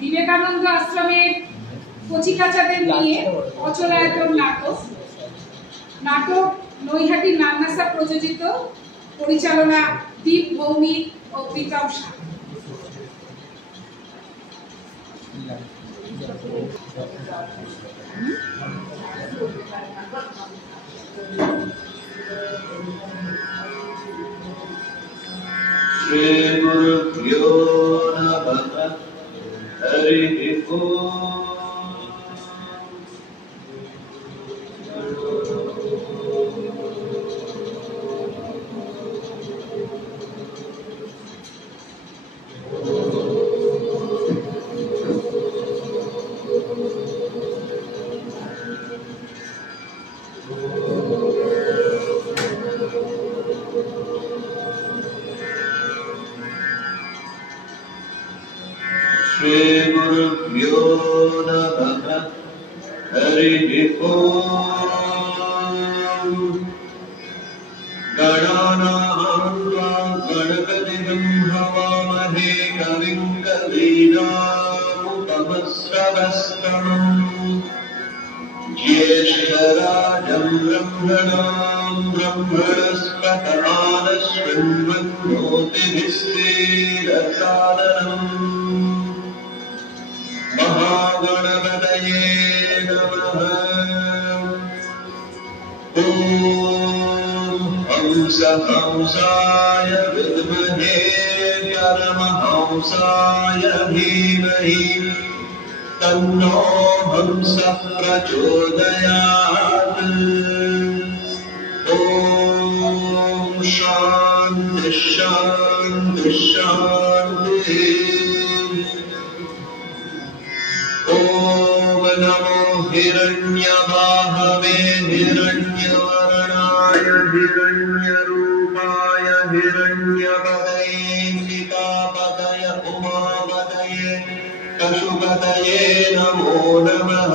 বিবেকানন্দ আশ্রমের কচিকাচাদের নিয়ে অচলায়তন নাটক। নাটক নৈহাটি নান্নাসা প্রযোজিত, পরিচালনা দীপ ভৌমিক ও প্রীতম শাহ। श्री गुरुभ्यो नमः। हरिः ओम्। श्री गुरुभ्यो नमः। हरिः ओम्। गणानां गणपतिं हवामहे कविं कवीनामुपमश्रवस्तमम्। ज्येष्ठराजं ब्रह्मणां ब्रह्मणस्पत आनशृण्वन्नोतिभिस्तेरसादनम्। महागणपतये नमः। ॐ हंसाय विद्महे परमहंसाय धीमहि तन्नो हंसः प्रचोदयात्। ॐ शान्ति शान्ति शान्तिः। ॐ नमो हिरण्यबाहवे हिरण्यवर्णाय हिरण्यरूपाय हिरण्यपतये नितापतय उमापतये पशुपतये नमो नमः।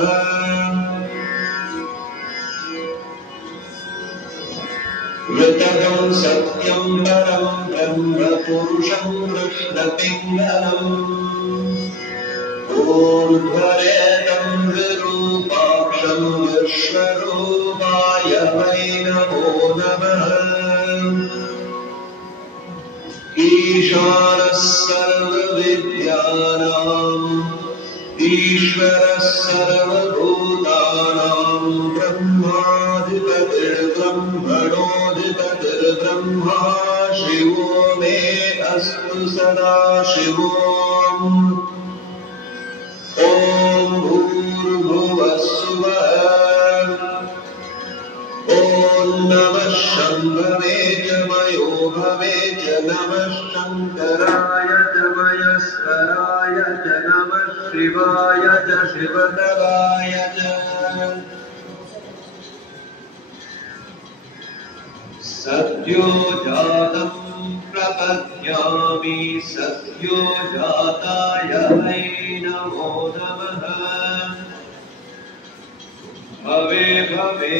ऋतगं सत्यं परं ब्रह्म पुरुषं कृष्णपिङ्गलम्। ऊर्ध्वरेतं विरूपाक्षं विश्वरूपाय वै नमो नमः। ईशानः सर्वविद्यानाम् ईश्वरः सर्वभूतानां ब्रह्माधिपतिर्ब्रह्मणोऽधिपतिर्ब्रह्मा शिवो मे अस्तु सदा शिवोम्। ॐ भूर्भुवः स्वः। ॐ नमः शम्भवे च मयो भवे च नमः शङ्कराय च मयस्कराय च नमः शिवाय च शिवतराय च। सद्यो जातं प्रपद्यामि सद्यो जाताय वै नमो नमः। भवे भवे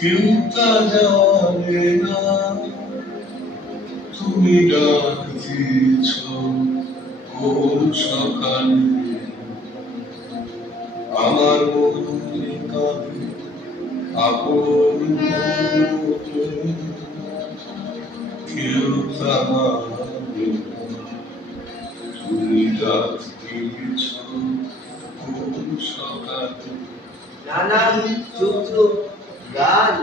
কেউ তা জানে না তুমি ডাক দিয়েছ কোন সকালে আমার মনে কাঁদে আপন কেউ তা জানে না তুমি ডাক দিয়েছ কোন সকালে। নানান চুপ চুপ গান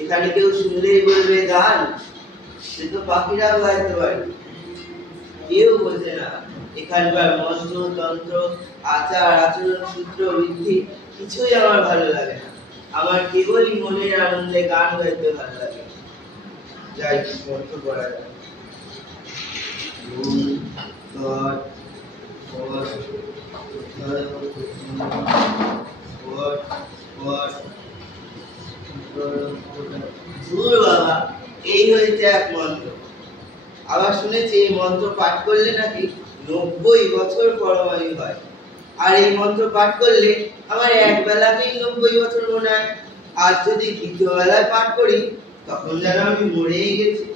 এখানে কেউ শুনলেই বলবে গান, সে তো পাখিরা গাইতে পারে। কেউ বোঝে না এখানকার মন্ত্র তন্ত্র আচার আচরণ সূত্র বিধি কিছুই আমার ভালো লাগে না। আমার কেবলই মনের আনন্দে গান গাইতে ভালো লাগে। যাই মন্ত্র পড়া যায়। বাবা, এই হয়েছে এক মন্ত্র। আবার শুনেছি এই মন্ত্র পাঠ করলে নাকি 90 বছর পরমায়ু হয়। আর এই মন্ত্র পাঠ করলে আমার এক বেলাতেই 90 বছর মনে হয়। আর যদি দ্বিতীয় বেলায় পাঠ করি তখন যেন আমি মরেই গেছি।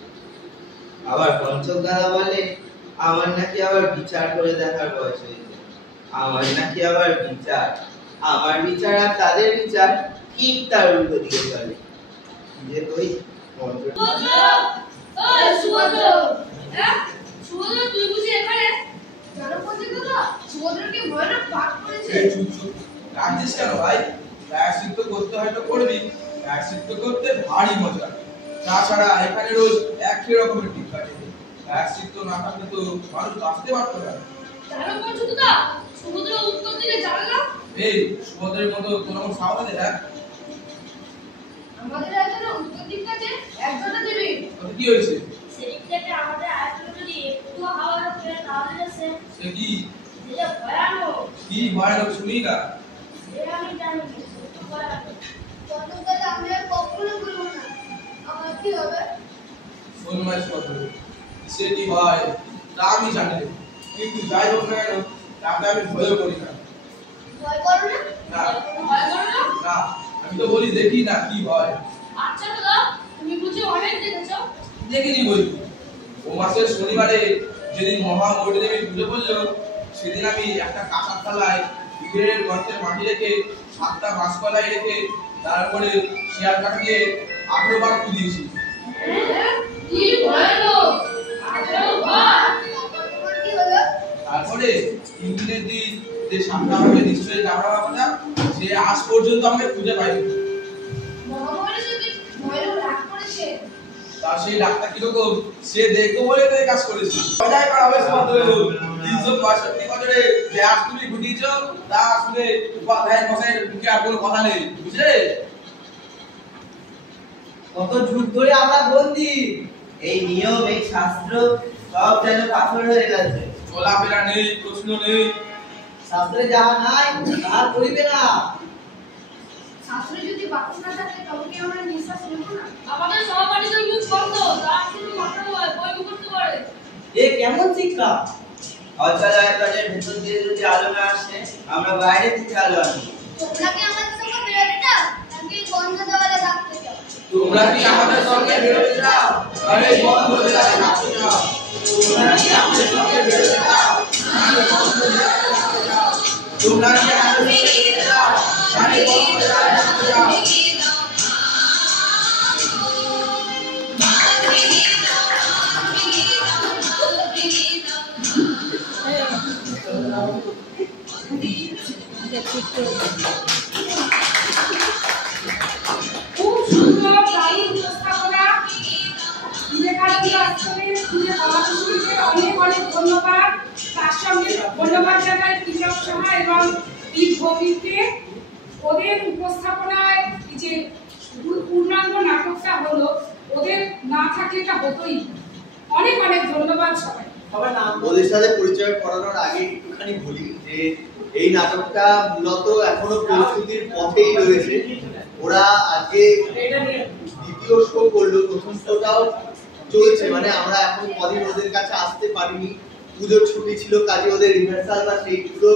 আবার পঞ্চক দাদা বলে আমার নাকি আবার বিচার করে দেখার বয়স হয়েছে। আমার নাকি আবার বিচার, আমার বিচার আর তাদের বিচার কি তার উল্টো দিকে চলে। যে ওই মন্ত্র তুই বুঝি এখানে জনপতি কথা সুভদ্রাকে ভয়ানক পাঠ করেছে। চুপ চুপ রাখছিস কেন ভাই? প্রায়শ্চিত্ত করতে হয়তো করবি, প্রায়শ্চিত্ত করতে ভারী মজা। তাছাড়া এখানে রোজ একই রকমের ঠিক কাটে। প্রায়শ্চিত্ত না থাকলে তো মানুষ বাঁচতে পারতো না। জানো পঞ্চদা সুভদ্রা উত্তর দিকে জানে না। এই সুভদ্রের মতো তোর আমার সাহস আছে? দেখ আমাদের এখানে উত্তর দিক কাছে একজনটা দেবে। তাতে কি হয়েছে? সেদিক থেকে আমাদের আয়তন যদি একটু হাওয়া লাগে তাহলে সে কি যেটা ভয়ানক। কি ভয়ানক শুনি না। সে আমি জানি একটু ভয়ানক। পঞ্চদা আমরা কখনো বলবো না। আমার কি হবে? শোন মাই সুভদ্র, সে কি হয় তা আমি জানি, কিন্তু যাই হোক না কেন তাকে আমি ভয় করি না। ভয় করো না? না ভয় করো না? না, আমি তো বলি দেখি না কি হয়। আচ্ছা দাদা তুমি বুঝি অনেক দেখেছো? দেখেছি বই। ও মাসের শনিবারে যেদিন মহা মৌলদেবী পুজো করলো সেদিন আমি একটা কাঁসার থালায় ইঁদুরের গর্তের মাটি রেখে 7টা মাসকলাই রেখে তারপরে শিয়াল কাটা দিয়ে 18 বার দিয়েছি। কি ভয়ানক! 18 বার! তোমার কি হলো? তারপরে 3 দিনের দিন যে 7টা আমাকে নিশ্চয়ই কামড়া কথা সে আজ পর্যন্ত আমাকে খুঁজে পাইনি। মহামারীর সঙ্গে ভয়ানক রাগ করেছে। তার সেই ডাক্তার কিরকম সে দেখবো বলে তো এই কাজ করেছি। মজাই করা হবে সুভদ্র। 365 বছরে যে আজ তুমি ঘটিয়েছ তা আসলে উপাধ্যায়ের মশাইয়ের মুখে আর কোনো কথা নেই, বুঝলে? কত যুগ ধরে আমরা বন্দী। এই নিয়ম, এই শাস্ত্র সব যেন পাথর হয়ে গেছে। চলাফেরা নেই, প্রশ্ন নেই। শাস্ত্রে যাহা নাই তাহা করিবে না। শাস্ত্রে যদি বাক্য না থাকে তবে কি আমরা নিঃশ্বাস নেব না? আমাদের সহপাঠীদের মুখ বন্ধ, তারা শুধু মাথা নয় বই মুখস্থ করে। এ কেমন শিক্ষা? অচলায়তনের ভেতর দিয়ে যদি আলো না আসে আমরা বাইরে থেকে আলো আনি। তোমরা কি আমাদের সঙ্গে বেরোতে চাও নাকি বন্ধ দেওয়ালে থাকতে চাও? তোমরা কি আমাদের সঙ্গে বেরোতে চাও আরে বন্ধ দেওয়ালে থাকতে চাও? তোমরা কি আমাদের সঙ্গে বেরোতে চাও আরে বন্ধ দেওয়ালে থাকতে চাও? তোমরা কি আমাদের সঙ্গে বেরোতে চাও আরে বন্ধ দেওয়ালে থাকতে চাও? খুব সুন্দর দারুণ উপস্থাপনা। বিবেকানন্দ আশ্রমের স্কুলে পড়াশোনাকে অনেক অনেক ধন্যবাদ। তার সঙ্গে ধন্যবাদ জানাই কৃষক সভা এবং ভবিকে। ওদের উপস্থাপনায় যে পূর্ণাঙ্গ নাটকটা হলো, ওদের না থাকলে এটা হতোই। অনেক অনেক ধন্যবাদ সবাই। ওদের সাথে পরিচয় করানোর আগে একটুখানি বলি যে এই নাটকটা মূলত এখনো প্রস্তুতির পথেই রয়েছে। ওরা আজকে দ্বিতীয় শো করলো, প্রথম শোটাও চলছে, মানে আমরা এখন কদিন ওদের কাছে আসতে পারিনি, পুজোর ছুটি ছিল, কাজে ওদের রিহার্সাল বা সেইগুলো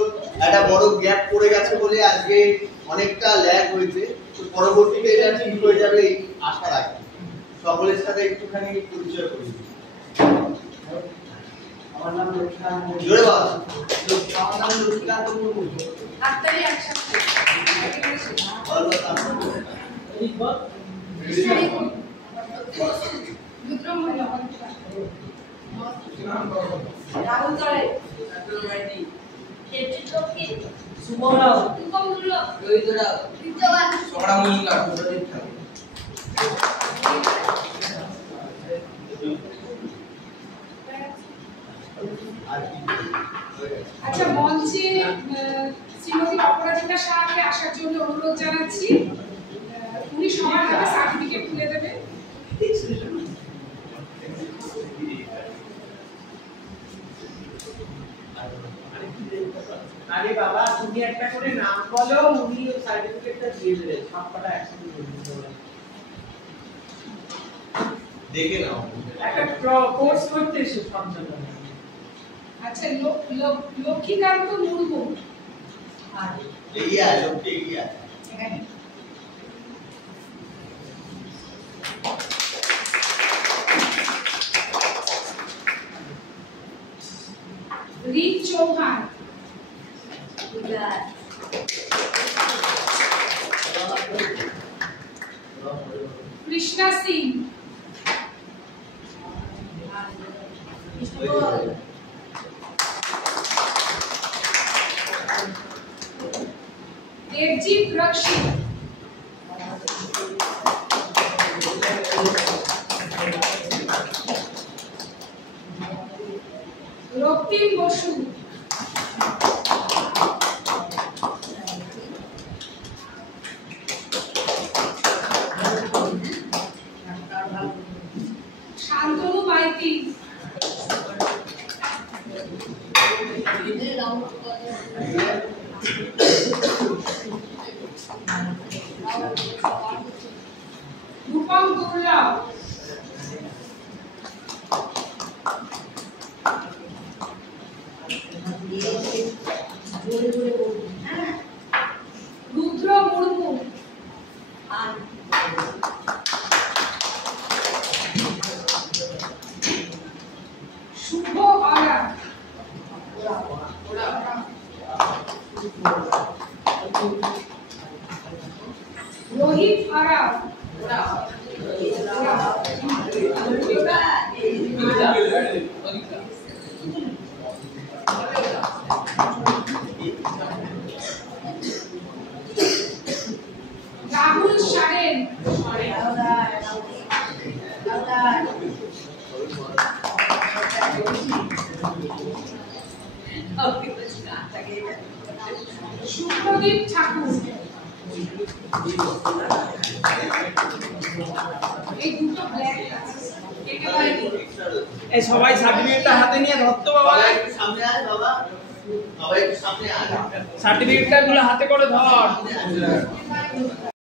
একটা বড় গ্যাপ পড়ে গেছে বলে আজকে অনেকটা ল্যাগ হয়েছে। তো পরবর্তীতে এটা ঠিক হয়ে যাবে এই আশা রাখি। সকলের সাথে একটুখানি পরিচয় করি। আমার নাম লক্ষ্মীকান্ত মুর্মু। জোরে বল। আমার নাম লক্ষ্মীকান্ত মুর্মু। ডাক্তারি একসাথে রাহুল দলে সুবর্ণ রোহিত রাও সোমরা মজুমদার। আচ্ছা, মঞ্চে শ্রীমতী অপরাজিতা শাহকে আসার জন্য অনুরোধ জানাচ্ছি। উনি সবার হাতে সার্টিফিকেট তুলে দেবেন। আরে বাবা তুমি একটা করে নাম বলো, উনি সার্টিফিকেটটা দিয়ে দেবেন। সবকটা একসাথে বলুন। দেখে নাও একটা কোর্স করতে এসে সঞ্চালন। আচ্ছা, লক্ষ্মীকান্ত মুর্মু। এগিয়ে আসো, এগিয়ে আসো। রিক চৌহান। কৃষ্ণা সিং। देवजीत रक्षी। रক্তিम बसु। शांतनु माइती। रूपम गुप्ता। रुद्र मुर्मू। शुभ आरा। रोहित आरा। राहुल शारेन। शुभदीप ठाकुर। এই দুটো ব্ল্যাক একেবারে এই সবাই সার্টিফিকেটটা হাতে নিয়ে ধরতো বাবা। একটু সামনে আয় বাবা, সবাই একটু সামনে আয়। সার্টিফিকেটটা গুলো হাতে করে ধর। সামনে আয়।